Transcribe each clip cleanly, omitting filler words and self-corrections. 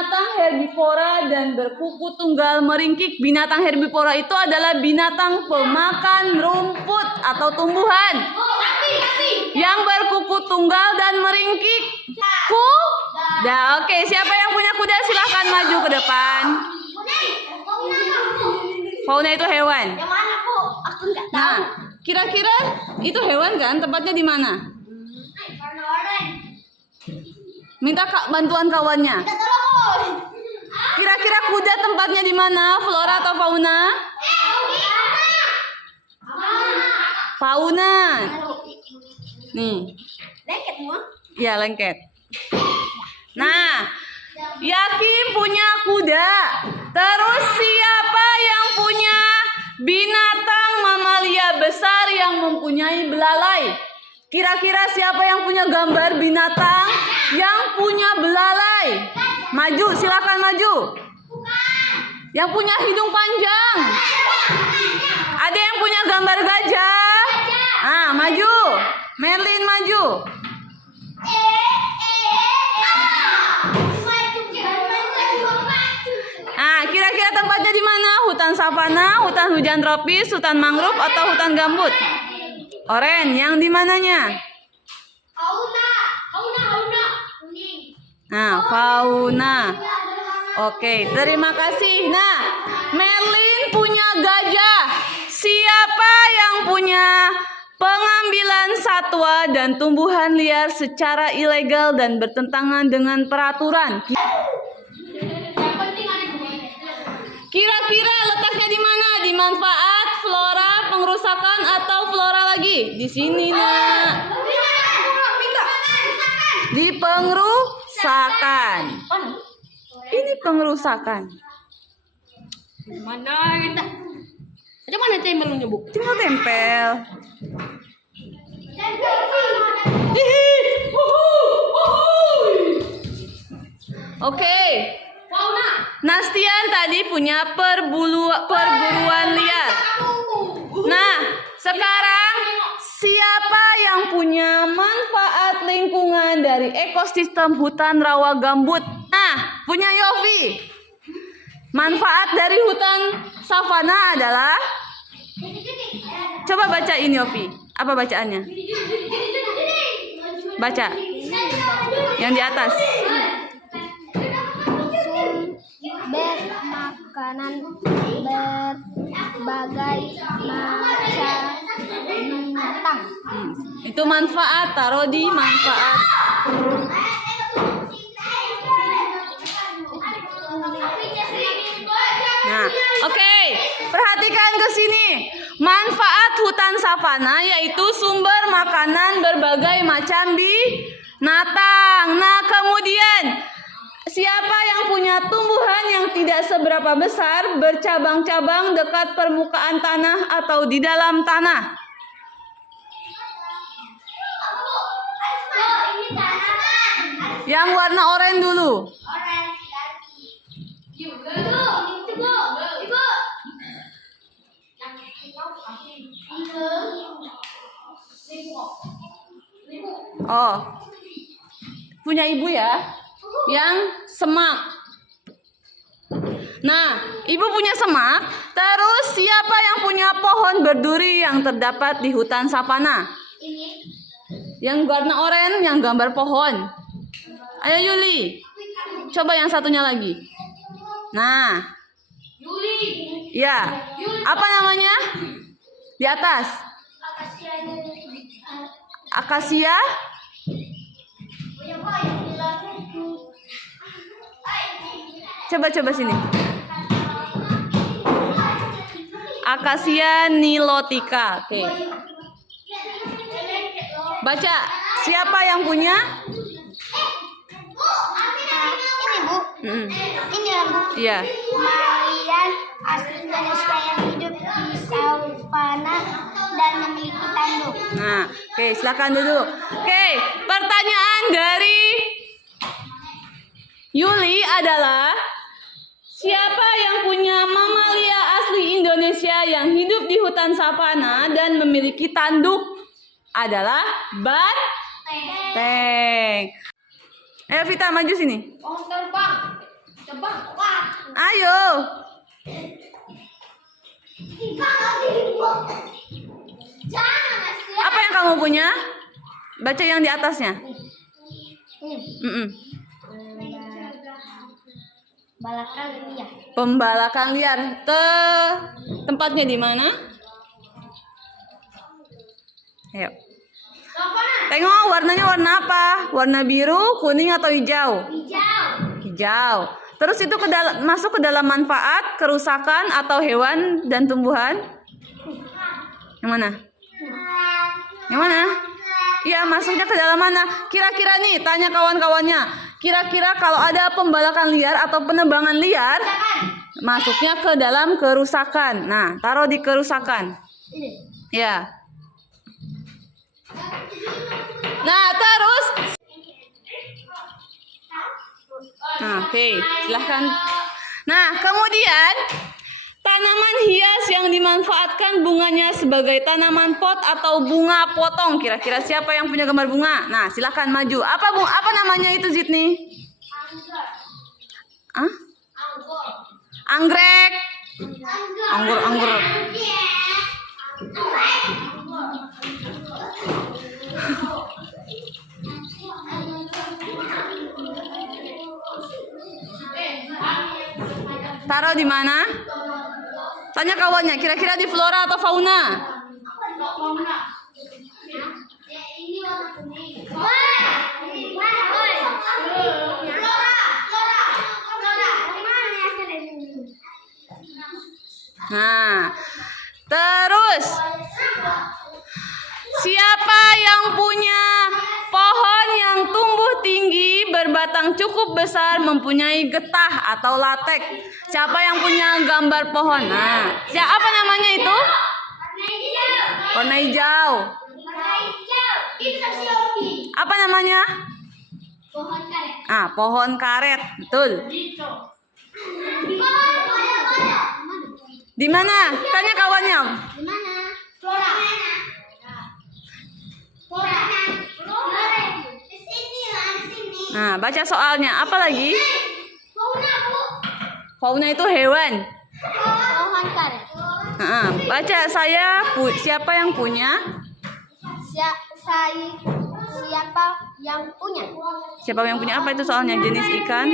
binatang herbivora dan berkuku tunggal meringkik. Binatang herbivora itu adalah binatang pemakan rumput atau tumbuhan yang berkuku tunggal dan meringkik. Kuda. Oke, siapa yang punya kuda silahkan maju ke depan. Fauna itu hewan. Yang mana, Bu? Aku nggak tahu. Nah, kira-kira itu hewan kan? Tempatnya di mana? Minta bantuan kawannya. Kita tolong. Kira-kira kuda tempatnya di mana? Flora atau fauna? Fauna. Nih. Lengket semua. Ya, lengket. Nah, Yakin punya kuda. Terus siapa yang punya binatang mamalia besar yang mempunyai belalai? Kira-kira siapa yang punya gambar binatang yang punya belalai? Maju, silakan maju. Yang punya hidung panjang. Ada yang punya gambar gajah? Ah, maju. Merlin maju. Ah, kira-kira tempatnya di mana? Hutan savana, hutan hujan tropis, hutan mangrove atau hutan gambut? Oren, yang di mananya? Nah, fauna. Oke, terima kasih. Nah, Merlin punya gajah. Siapa yang punya pengambilan satwa dan tumbuhan liar secara ilegal dan bertentangan dengan peraturan? Kira-kira letaknya di mana? Di manfaat, flora, pengerusakan, atau flora lagi? Di sini, Nak. Di pengerusakan. Ini pengerusakan. Mana kita? Ada mana tempelnya, Bu? Tinggal tempel. Oke. Nastian tadi punya perburuan liar. Nah, sekarang siapa yang punya manfaat lingkungan dari ekosistem hutan rawa gambut? Nah, punya Yofi. Manfaat dari hutan savana adalah, coba bacain Yofi. Apa bacaannya? Baca. Yang di atas. Bermakanan berbagai macam binatang. Itu manfaat, taruh di manfaat. Nah, oke. Perhatikan ke sini. Manfaat hutan savana yaitu sumber makanan berbagai macam binatang. Nah, kemudian siapa yang punya tumbuhan yang tidak seberapa besar, bercabang-cabang dekat permukaan tanah atau di dalam tanah? Yang warna oranye dulu. Oh, punya ibu ya? Yang semak. Nah, ibu punya semak. Terus siapa yang punya pohon berduri yang terdapat di hutan savana? Yang warna oranye, yang gambar pohon. Ayo Yuli, coba yang satunya lagi. Nah, ya, apa namanya? Di atas. Akasia. Coba sini. Akasia nilotica. Oke. Baca. Siapa yang punya? Ini, Bu. Ini ya, Bu. Iya. Mamalia asli Indonesia yang hidup di savana dan memiliki tanduk. Nah, oke, silakan duduk. Oke, pertanyaan dari Yuli adalah, siapa yang punya mamalia asli Indonesia yang hidup di hutan savana dan memiliki tanduk? Adalah banteng. Ayo Vita, maju sini. Pohon terbang. Ayo. Apa yang kamu punya? Baca yang di atasnya. Balakan liar. Pembalakan liar. Tempatnya di mana? Ayo. Tengok warnanya warna apa? Warna biru, kuning atau hijau? Hijau. Hijau. Terus itu masuk ke dalam manfaat, kerusakan atau hewan dan tumbuhan? Yang mana? Yang mana? Iya, masuknya ke dalam mana? Kira-kira nih, tanya kawan-kawannya. Kira-kira kalau ada pembalakan liar atau penebangan liar, masuknya ke dalam kerusakan. Nah, taruh di kerusakan. Ya. Nah, terus. Nah, oke, silahkan. Nah, kemudian tanaman hias yang dimanfaatkan bunganya sebagai tanaman pot atau bunga potong. Kira-kira siapa yang punya gambar bunga? Nah, silahkan maju. Apa namanya itu, Zidni? Hah? Anggrek. Anggur. Taruh di mana? Tanya kawannya, kira-kira di flora atau fauna? Nah, terus siapa yang punya pohon yang tumbuh tinggi, berbatang cukup besar, mempunyai getah atau latek? Siapa yang punya gambar pohon? Nah, apa namanya itu? Warna hijau. Apa namanya? Pohon karet. Ah, pohon karet, betul. Di mana? Tanya kawannya. Di mana? Flora. Flora. Di sini lah, di sini. Nah, baca soalnya. Apa lagi? Fauna, Bu. Fauna itu hewan. Pohon karet. Nah, baca siapa yang punya? Siapa yang punya? Siapa yang punya apa itu soalnya? Jenis ikan.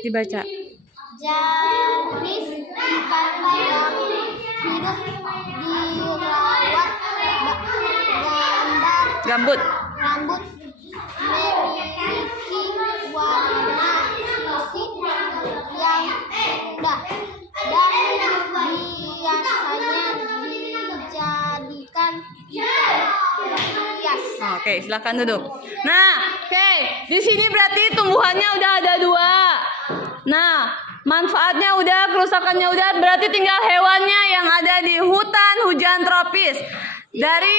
Dibaca. Jenis ikan yang hidup di rawa Gambut. rambut memiliki warna putih yang indah dan biasanya dijadikan hias. Oke, silakan duduk. Nah, oke, di sini berarti tumbuhannya udah ada 2. Nah, manfaatnya udah, kerusakannya udah, berarti tinggal hewannya yang ada di hutan hujan tropis. Dari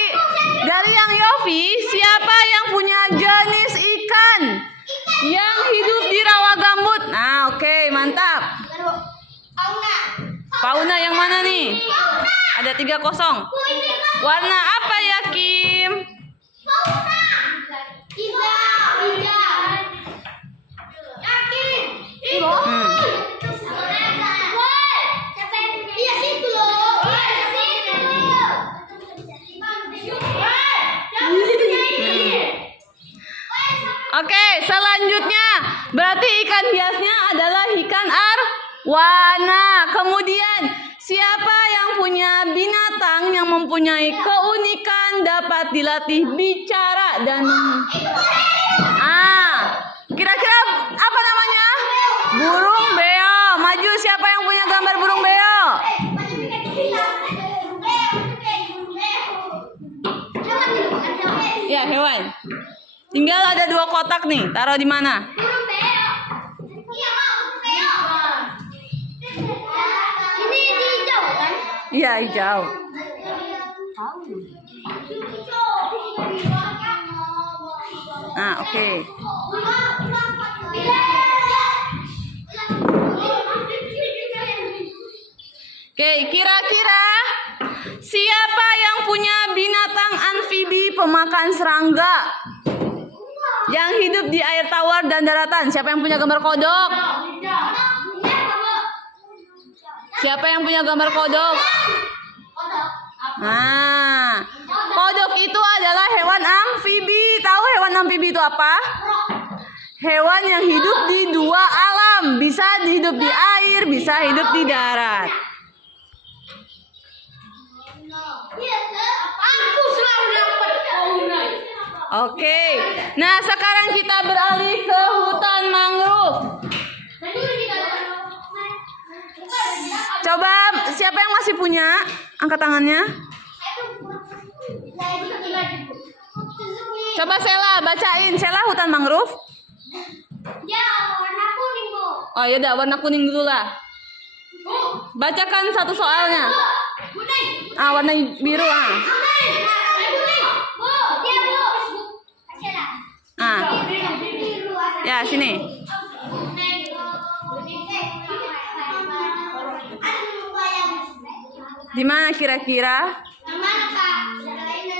yang Yofi, siapa yang punya jenis ikan yang hidup di rawa gambut? Nah, oke, mantap. Fauna yang mana nih? Ada 3-0. Warna apa ya, Kim? Oke, selanjutnya berarti ikan hiasnya adalah ikan arwana. Kemudian siapa yang punya binatang yang mempunyai keunikan dapat dilatih bicara dan kira-kira apa namanya? Burung beo. Maju, siapa yang punya gambar burung beo? Ya, hewan. Tinggal ada 2 kotak nih. Taruh di mana? Ini hijau kan? Iya, hijau. Nah, oke. Oke, kira-kira siapa yang punya binatang amfibi pemakan serangga? Yang hidup di air tawar dan daratan. Siapa yang punya gambar kodok? Siapa yang punya gambar kodok? Nah, kodok itu adalah hewan amfibi. Tahu hewan amfibi itu apa? Hewan yang hidup di dua alam. Bisa hidup di air, bisa hidup di darat. Aku selalu dapat. Oke. Nah, sekarang kita beralih ke hutan mangrove. Coba siapa yang masih punya? Angkat tangannya. Coba Sela bacain. Sela hutan mangrove. Ya, warna kuning, Bu. Oh ya udah warna kuning dulu lah. Bacakan satu soalnya. Kuning. Warna biru Kuning. Bu, dia, Bu. Kasih lah. Ya sini. Di mana kira-kira?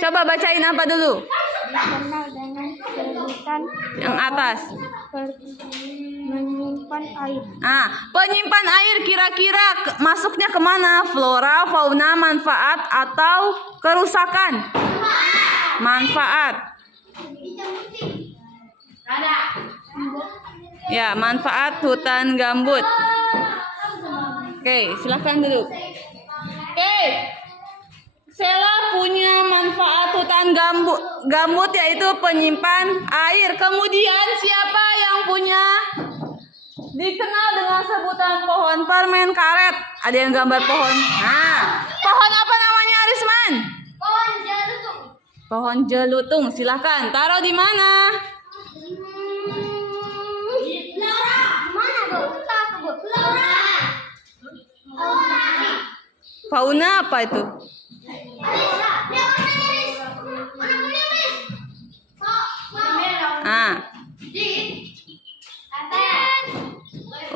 Coba bacain apa dulu? Kenal dengan sebutan Yang atas. menyimpan air. Penyimpan air kira-kira masuknya kemana? Flora, fauna, manfaat atau kerusakan? Manfaat. Ya, manfaat hutan gambut. Oke, silakan duduk. Oke. Sela punya manfaat hutan gambut yaitu penyimpan air. Kemudian siapa yang punya dikenal dengan sebutan pohon permen karet? Ada yang gambar pohon. Pohon apa namanya Arisman? Pohon jalutung. Pohon jelutung. Silakan. Taruh di mana? Flora. Mana, Bu? Flora. Fauna apa itu?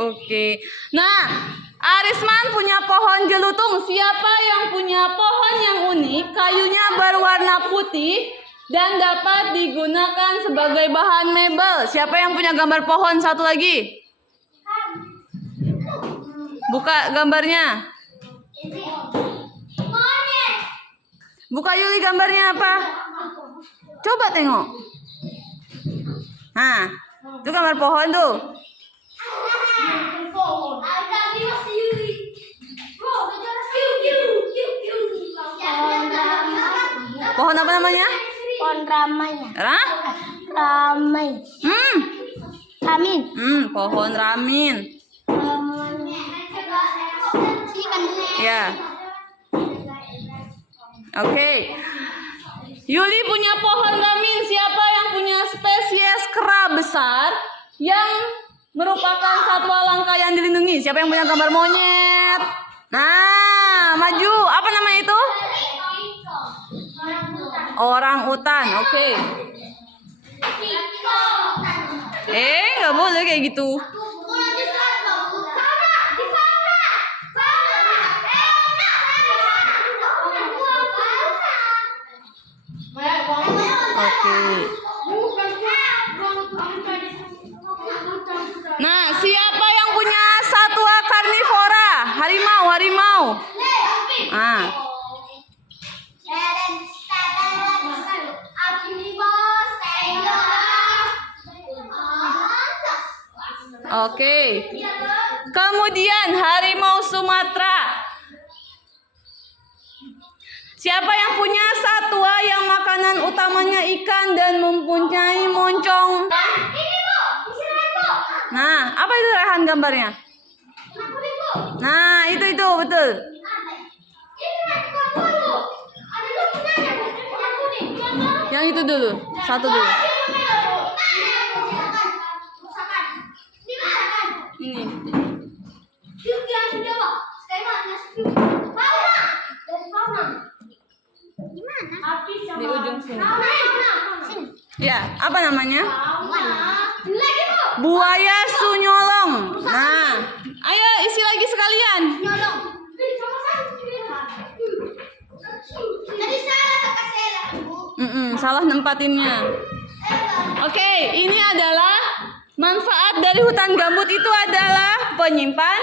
Oke. Nah, Arisman punya pohon jelutung. Siapa yang punya pohon yang unik? Kayunya berwarna putih dan dapat digunakan sebagai bahan mebel. Siapa yang punya gambar pohon satu lagi? Buka gambarnya. Buka Yuli gambarnya apa? Coba tengok. Itu gambar pohon tuh. Pohon apa namanya? Pohon ramai. Ramai. Ramin. Pohon ramin. Ya. Oke. Yuli punya pohon ramin. Siapa yang punya spesies kera besar yang merupakan satwa langka yang dilindungi? Siapa yang punya gambar monyet? Nah, maju. Apa namanya itu? Orang utan. Oke. Nggak boleh kayak gitu. Oke. Nah, siapa yang punya satwa karnivora? Harimau. Oke. Kemudian harimau Sumatera. Siapa yang punya satwa yang makanan utamanya ikan dan mempunyai moncong? Nah, apa itu Rehan gambarnya? Nah, itu betul. Yang itu dulu, satu dulu. Ini. Di ujung sini. Ya, apa namanya? Buaya sunyolong. Nah, ayo isi lagi sekalian. Tadi salah kata Sela, Bu. Salah nempatinnya. Oke, ini adalah manfaat dari hutan gambut itu adalah penyimpan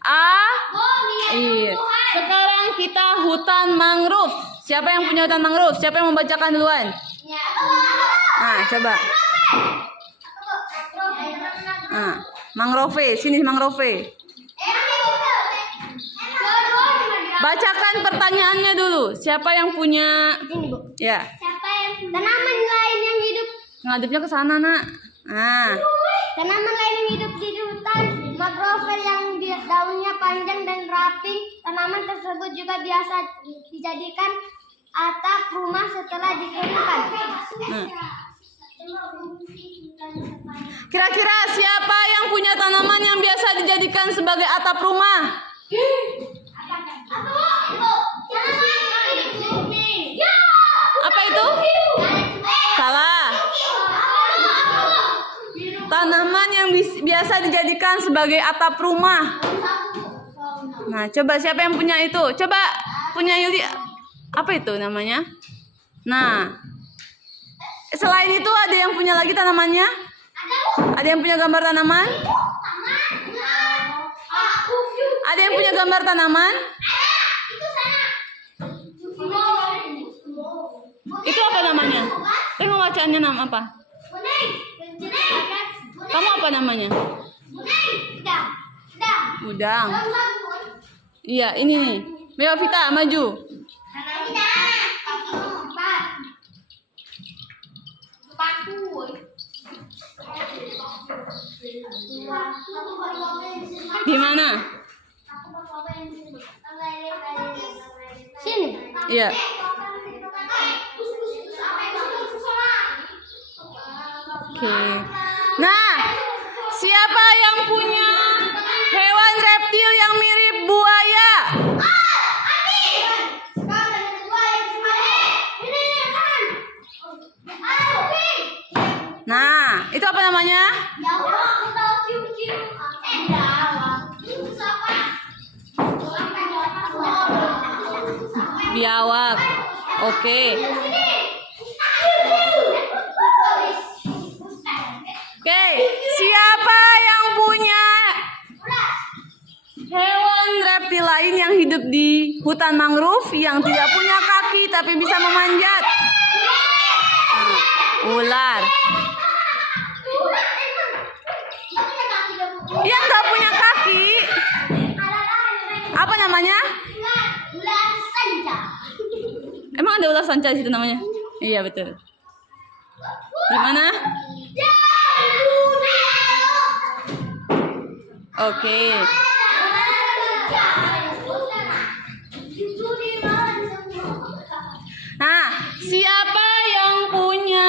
air. Sekarang kita hutan mangrove. Siapa yang punya hutan mangrove? Siapa yang membacakan duluan? Nah, coba. Nah, mangrove, sini mangrove. Bacakan pertanyaannya dulu. Siapa yang punya? Ya. Siapa yang tanaman lain yang hidup? Ngadepnya ke sana, Nak. Nah, Tanaman lain yang hidup di hutan mangrove yang daunnya panjang dan rapi. Tanaman tersebut juga biasa dijadikan atap rumah setelah dikeringkan. kira-kira siapa yang punya tanaman yang biasa dijadikan sebagai atap rumah? Apa itu? Salah. Tanaman yang biasa dijadikan sebagai atap rumah. Nah, coba siapa yang punya itu? Coba punya Yuli. Apa itu namanya? Nah, selain itu ada yang punya lagi tanamannya? Ada yang punya gambar tanaman? Ada yang punya gambar tanaman? Itu apa namanya? Tengok bacaannya nama apa? Kamu apa namanya? Udang. Iya, ini nih. Ayo Vita, maju. Di mana? Sini. Iya. Oke. Nah, siapa yang punya hewan reptil yang mirip buaya? Nah, itu apa namanya? Biawak. Oke. Oke, siapa yang punya hewan reptil lain yang hidup di hutan mangrove yang tidak punya kaki tapi bisa memanjat? Ular. Yang nggak punya kaki, apa namanya? Ular sanca. Emang ada ular sanca di situ namanya? Iya betul. Gimana? Oke. Nah, siapa yang punya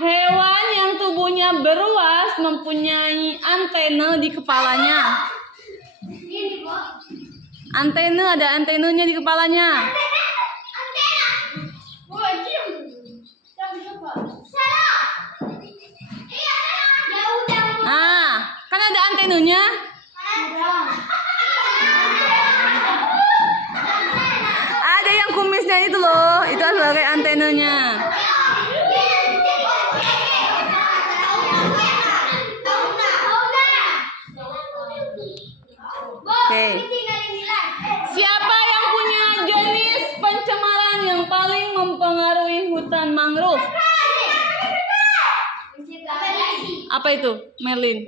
hewan yang tubuhnya beruas mempunyai antena di kepalanya? Antena, ada antenanya di kepalanya. Nah, kan ada antenanya. Ada yang kumisnya itu loh, itu sebagai antenanya. Oke. Siapa yang punya jenis pencemaran yang paling mempengaruhi hutan mangrove? Apa itu, Merlin?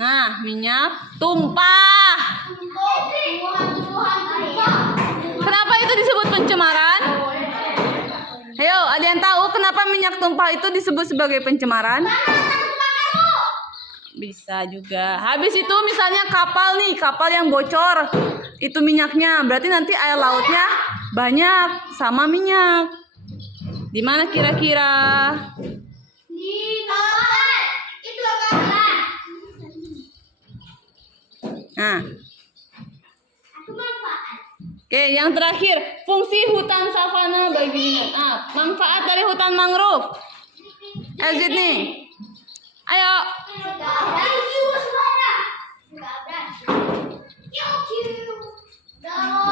Nah, minyak tumpah. Kenapa itu disebut pencemaran? Ayo, ada yang tahu kenapa minyak tumpah itu disebut sebagai pencemaran? Bisa juga. Habis itu misalnya kapal nih, kapal yang bocor, itu minyaknya. Berarti nanti air lautnya banyak sama minyak. Di mana kira-kira? Di kapal. Itu kapal. Nah. Aku manfaat. Oke, yang terakhir, fungsi hutan savana bagi minyak. Nah, manfaat dari hutan mangrove. Exit nih. Ayo. Thank you.